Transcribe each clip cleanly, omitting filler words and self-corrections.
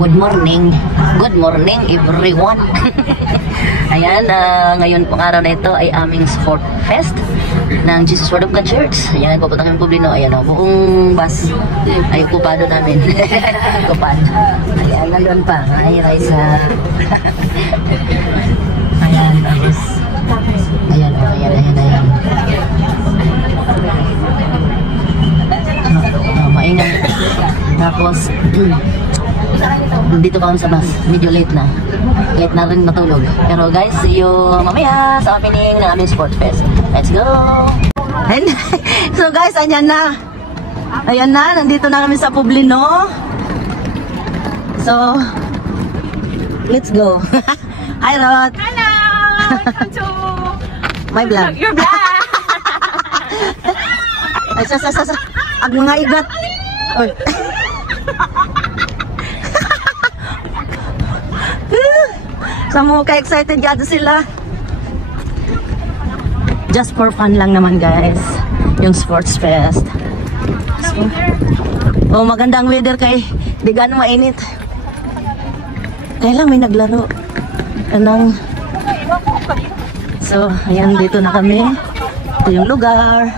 Good morning. Good morning everyone. Ayan, ngayon pong araw na ito ay aming sport fest ng Jesus Word of God Church. Ayan, pupunta kami Publino. Ayan o, buong bus ay okupado namin. Okupado. Ayan, nandun pa. Ay, Raisa. Ayan, tapos ayan o, ayan. Maingay. Tapos dito pa kami sa bus. Medyo late na. Late na rin matulog. Pero guys, see you mamaya sa opening ng aming Sport Fest. Let's go! And, so guys, ayan na. Ayan na, nandito na kami sa Publino. So, let's go. Hi, Rod. Hello! Welcome to my vlog. Your vlog! Ay, Ag mga igat. Oy. Sa mga ka-excited yata sila. Just for fun lang naman guys. Yung Sports Fest. So, oh, magandang weather kay di gaano mainit. Kaya lang may naglaro. Anong... So, ayan dito na kami. Ito yung lugar.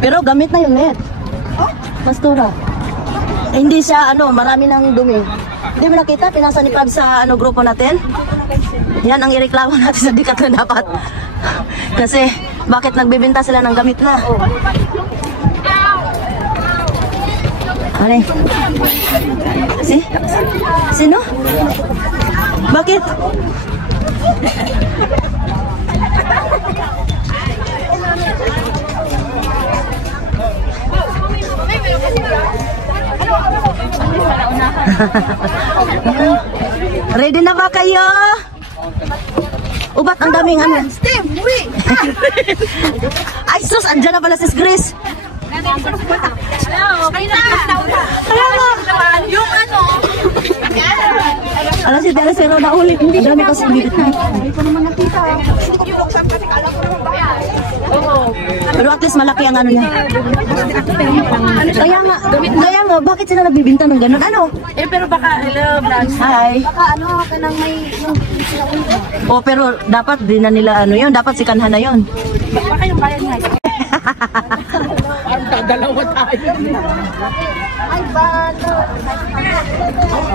Pero gamit na yung net. Pastura. Eh, hindi siya, marami nang dumi. Hindi mo nakita, pinasa ni Pab sa, grupo natin? Yan ang ireklamo natin sa Dikat na dapat. Kasi, bakit nagbibenta sila ng gamit na? Ano? Sino? Bakit? Ready na ba kayo? Ubat ang daming ano. Ay sus, andyan na pala sis Grace. Hello! Yung ano? Alam si Tere Zero na ulit. Hindi dami kasi ulit na. Hindi ko naman nakita. Pero at least malaki ang ano niya. Kaya nga, bakit sila nagbibinta ng gano'n? Ano? Pero baka, hello, vlog. Hi. Baka kanang may Oh, pero dapat din na nila yun. Dapat si Kanha na yun. baka yung bayan nga. Parang dalawa tayo. Ay, balo.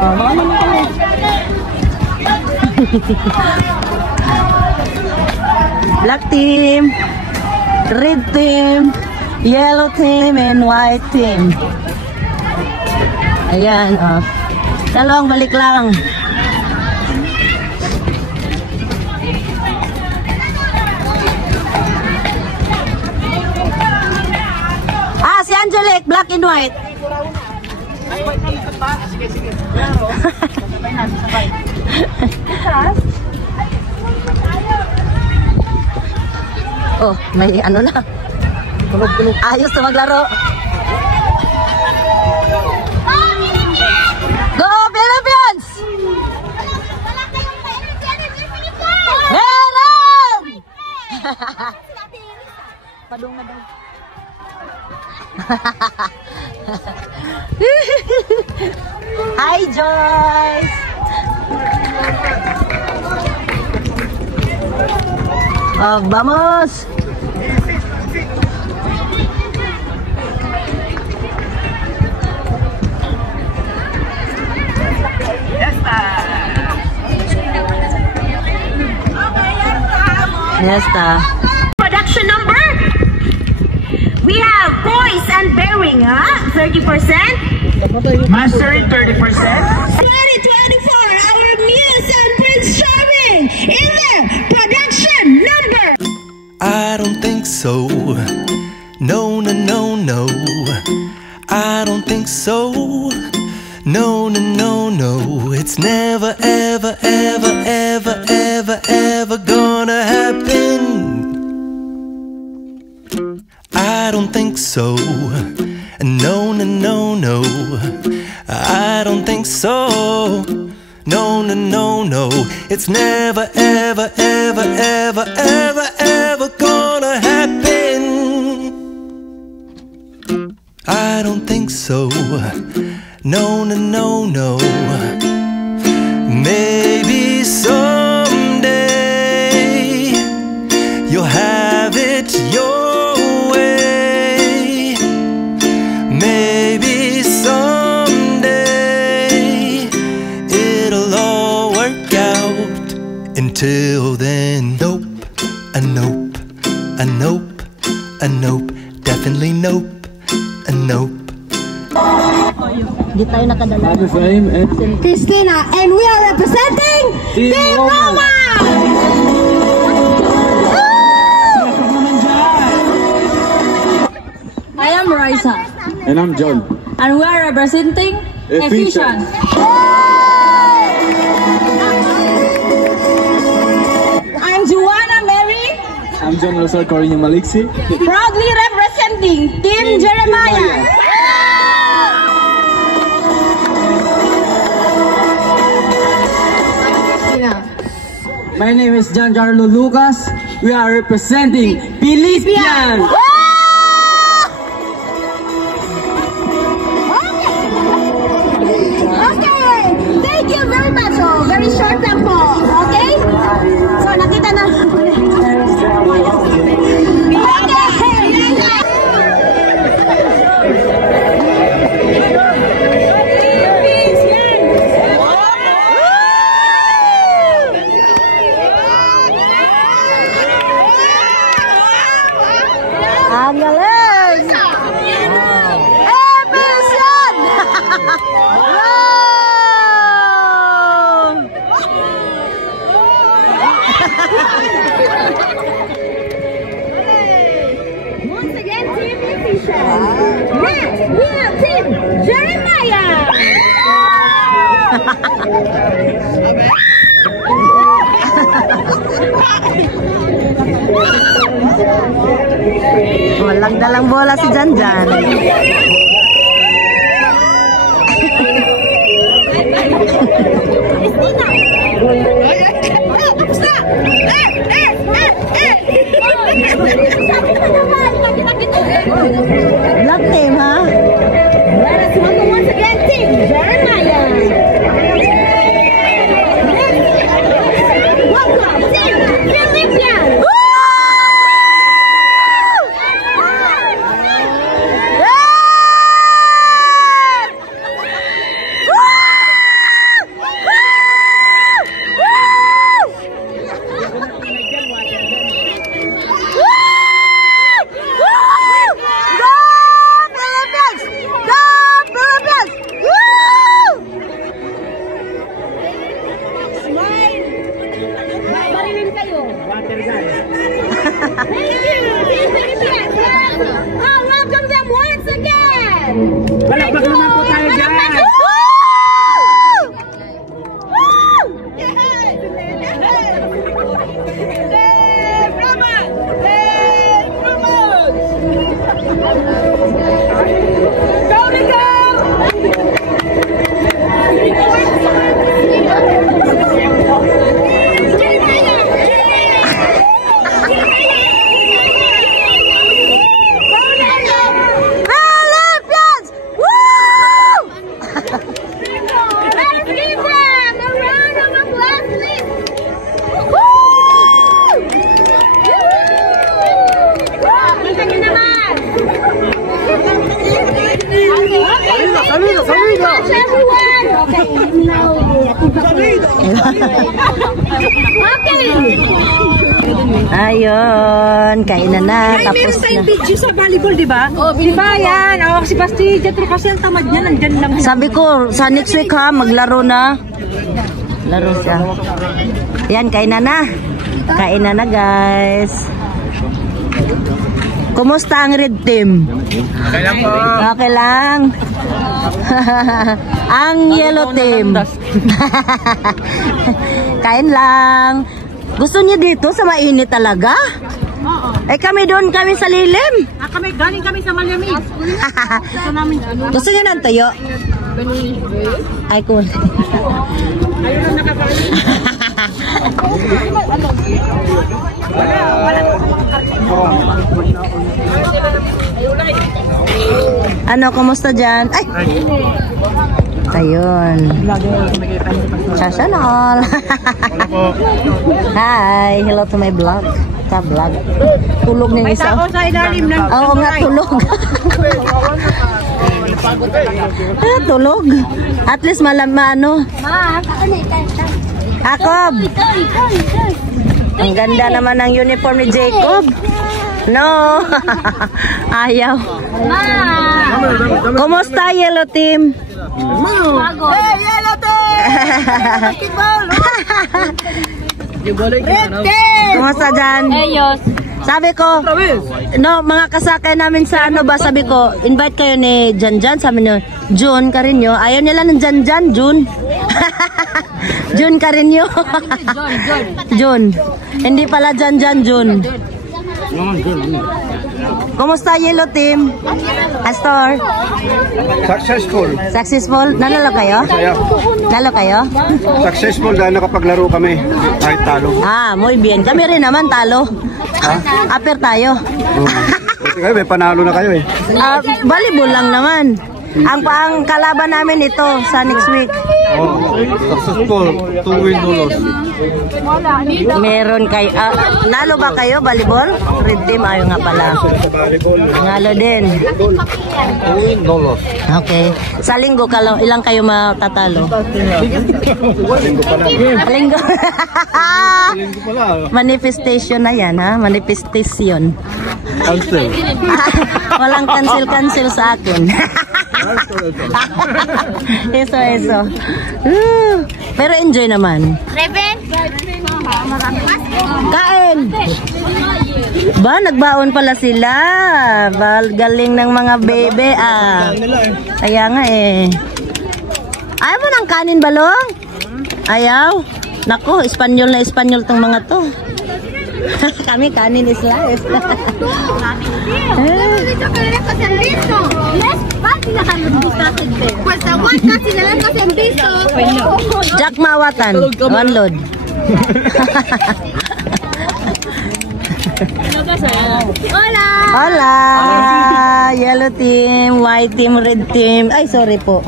Mga naman kami. Black team, red team, yellow team, and white team. Ayan, dalawang balik lang. Si Angelic, black and white. Oh, may ano na. Ayos na maglaro. Go Philippines! Meron! Padung na daw. Hi Joyce! Vamos! Fiesta. Production number? We have poise and bearing, 30%. Mastery 30%. 2024, our Muse and Prince Charming in their production number. I don't think so. No, no, no, no. I don't think so. No, no, no, no. It's never, ever, ever, ever, ever, ever gonna happen. I don't think so. No, no, no, no. I don't think so. No, no, no, no. It's never, ever, ever, ever, ever, ever gonna happen. so. No, no, no, no. Maybe someday you'll have it your way. Maybe someday it'll all work out. Until then, nope, a nope, a nope, a nope, definitely nope, a nope. Di tayo nakadala. Christina, and we are representing Team Roma! I am Raisa. And I'm John. And we are representing Ephesians. I'm Joanna Mary, I'm John Rosal Corina Maliksi. proudly representing Team Jeremiah. My name is John Carlo Lucas. We are representing Philippians. Okay, thank you very much. Oh, very short lang po. Okay? So, nakita na. Ang galing! Episode! Once again, Team Ephesians. Next, we have Team Jeremiah. Walang dalang bola si Janjan. Black team, ha? Let us welcome once again Team Jeremiah. Welcome Team Philippians. Welcome them once again. Palakpak naman po tayo dyan. Ayun, kainan na, Ay, tapos meron na. tayong video sa volleyball, di ba? Oh, di ba yan? Oh, si Basti, Jetro kasi ang tamad niya, nandyan lang. Sabi ko, sa next week ha, maglaro na. Laro siya. Yan, kainan na. Kainan na, guys. Kumusta ang red team? Okay lang po. Okay lang. Ang yellow team. Kain lang. Gusto niyo dito sa mainit talaga? Oo. Eh kami doon, kami sa lilim. Kami, galing kami sa malamig. Gusto namin. Gusto niyo ng tayo? Ay, cool. Ayun ang nakakain. Ano, kumusta dyan? Ay! Ayun. Sasanol. Hi, hello to my vlog. Vlog. Tulog ng May isa. tao sa ilalim ng... Oo nga, tulog. Tulog. At least ano. Jacob. Ang ganda naman ng uniform ni Jacob. No. Ayaw. Kumusta, Yellow Team? Hey, Yellow Team! Basketball! Kumusta dyan? Ayos. Sabi ko, no, mga kasakay namin sa ano ba, sabi ko, invite kayo ni Janjan, sabi nyo, June Carinyo. Ayaw nila ng Janjan, June. June Carinyo. June. Hindi pala Janjan, June. Kumusta, Yellow Team? Astor? Successful. Successful? Nanalo kayo? Nalo kayo? Successful dahil nakapaglaro kami kahit talo. Ah, muy bien. Kami rin naman, talo. Aper tayo. Buti kayo, may panalo na kayo eh. Volleyball lang naman. Ang kalaban namin ito sa next week. Oh, successful. 2 win, 2 loss. Meron kayo. Nalo ba kayo, volleyball? Red team, ayaw nga pala. Nalo din. 2 win, 2 loss. Okay. Sa linggo, ilang kayo matatalo? Linggo pa lang. Linggo. Linggo pala. Manifestation na yan, ha? Manifestation. Cancel. Walang cancel sa akin. Eso. Pero enjoy naman. Kain! Ba, nagbaon pala sila. Galing ng mga bebe, Kaya nga eh. Ayaw mo ng kanin, Balong? Ayaw? Naku, Espanyol na Espanyol tong mga to. Kami kanin is life. Jack Mawatan, one load. Hola! Hola! Yellow team, white team, red team. Ay, sorry po.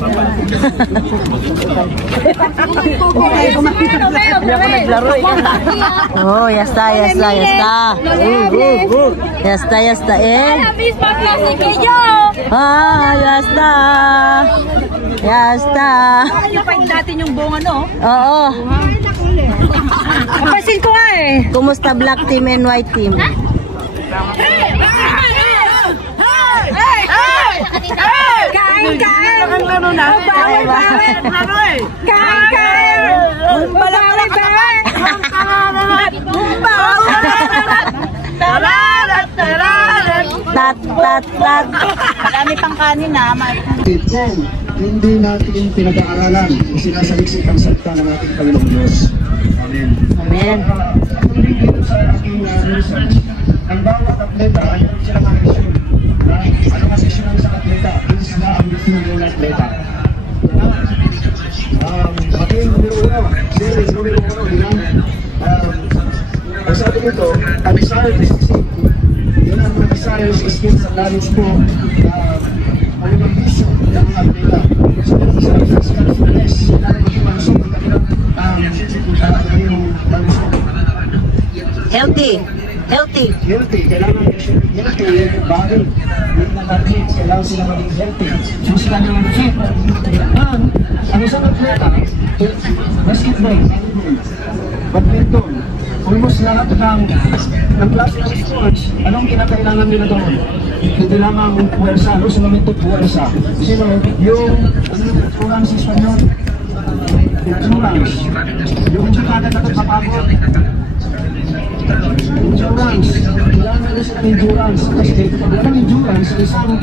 Oh, ya está. Ya está, eh. La misma clase que yo. Ya está. Yung fight natin yung bunga, no? Oo. Kapasin ko nga eh. Kumusta black team and white team? Kain! Laro na. Kain! Tat. Marami pang kanin na. Hindi natin pinag-aaralan o sinasaliksik ang salita ng ating Panginoong Diyos. Amen. Amen. Sa aking research, ang bawat atleta ay sila mga reason. Ano kasi sila sa atleta? Is na ang reason ng atleta. Ating numero 1, series numero 1, bilang ang sabi nito, a desire is skills. Yun ang mga desires, skills at knowledge po. Ano yung vision ng mga atleta? So, sa self-rest, ano yung malusog ang kanilang Healthy. Kailangan healthy body. Kailangan sila maging healthy. So sila naman fit. Ang isang atleta, basketball, badminton, almost lahat ng klase ng sports, anong kinakailangan nila doon? Hindi lamang puwersa, solamente puwersa. Sino? Yung endurance sa Espanyol, endurance. Yung tsakada na kapapagod, endurance. Kailangan nila sa endurance. Kasi pag walang endurance, isang